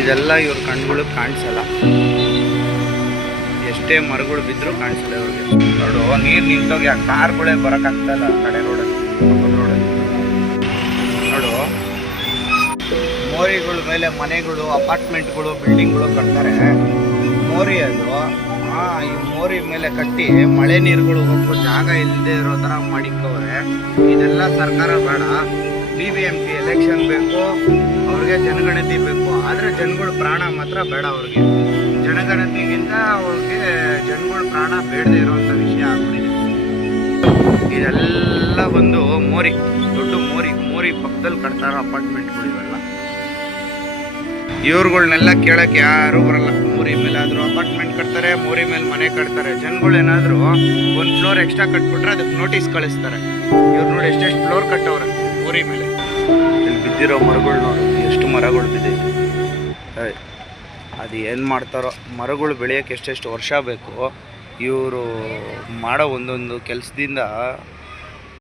ಇದೆಲ್ಲ ಇವ್ರ ಕಣ್ಗಳು ಕಾಣಿಸಲ್ಲ, ಎಷ್ಟೇ ಮರಗಳು ಬಿದ್ದರೂ ಕಾಣಿಸಲ್ಲ ಇವ್ರಿಗೆ. ನೋಡು, ನೀರು ನಿಂತೋಗಿ ಆ ಕಾರ್ಗಳೇ ಬರೋಕ್ಕಾಗ್ತಾಯಿಲ್ಲ ಆ ಕಡೆ ರೋಡಲ್ಲಿ. ನೋಡು, ಮೋರಿಗಳ ಮೇಲೆ ಮನೆಗಳು, ಅಪಾರ್ಟ್ಮೆಂಟ್ಗಳು, ಬಿಲ್ಡಿಂಗ್ಗಳು ಕಟ್ತಾರೆ. ಮೋರಿ ಅದು ಈ ಮೋರಿ ಮೇಲೆ ಕಟ್ಟಿ ಮಳೆ ನೀರುಗಳು ಹೋಗೋ ಜಾಗ ಇಲ್ಲದೆ ಇರೋ ಥರ ಮಾಡಿಕ್ಕವ್ರೆ. ಇದೆಲ್ಲ ಸರ್ಕಾರ ಬೇಡ. BBMP ಎಲೆಕ್ಷನ್ ಬೇಕು, ಅವ್ರಿಗೆ ಜನಗಣತಿ ಬೇಕು. ಆದರೆ ಜನಗಳ ಪ್ರಾಣ ಮಾತ್ರ ಬೇಡ ಅವ್ರಿಗೆ. ಜನಗಣತಿಗಿಂತ ಅವ್ರಿಗೆ ಜನಗಳ ಪ್ರಾಣ ಬೇಡದೇ ಇರೋವಂಥ ವಿಷಯ ಆಗ್ಬಿಟ್ಟಿದೆ. ಇದೆಲ್ಲ ಒಂದು ಮೋರಿ, ದೊಡ್ಡ ಮೋರಿ ಪಕ್ಕದಲ್ಲಿ ಕಟ್ತಾರೋ ಅಪಾರ್ಟ್ಮೆಂಟ್ಗಳು ಇವೆಲ್ಲ. ಇವ್ರುಗಳ್ನೆಲ್ಲ ಕೇಳಕ್ಕೆ ಯಾರೂ ಬರಲ್ಲ. ಮೋರಿ ಮೇಲೆ ಆದರೂ ಅಪಾರ್ಟ್ಮೆಂಟ್ ಕಟ್ತಾರೆ, ಮೋರಿ ಮೇಲೆ ಮನೆ ಕಟ್ತಾರೆ. ಜನಗಳು ಏನಾದರೂ ಒಂದು ಫ್ಲೋರ್ ಎಕ್ಸ್ಟ್ರಾ ಕಟ್ಬಿಟ್ರೆ ಅದಕ್ಕೆ ನೋಟಿಸ್ ಕಳಿಸ್ತಾರೆ. ಇವ್ರು ನೋಡಿ ಎಷ್ಟೆಷ್ಟು ಫ್ಲೋರ್ ಕಟ್ಟವ್ರೆ ಮೋರಿ ಮೇಲೆ. ಇಲ್ಲಿ ಬಿದ್ದಿರೋ ಮರಗಳು ನೋಡಿ, ಎಷ್ಟು ಮರಗಳು ಬಿದ್ದೈತೆ. ಅದು ಏನು ಮಾಡ್ತಾರೋ, ಮರಗಳು ಬೆಳೆಯೋಕ್ಕೆ ಎಷ್ಟೆಷ್ಟು ವರ್ಷ ಬೇಕು. ಇವರು ಮಾಡೋ ಒಂದೊಂದು ಕೆಲಸದಿಂದ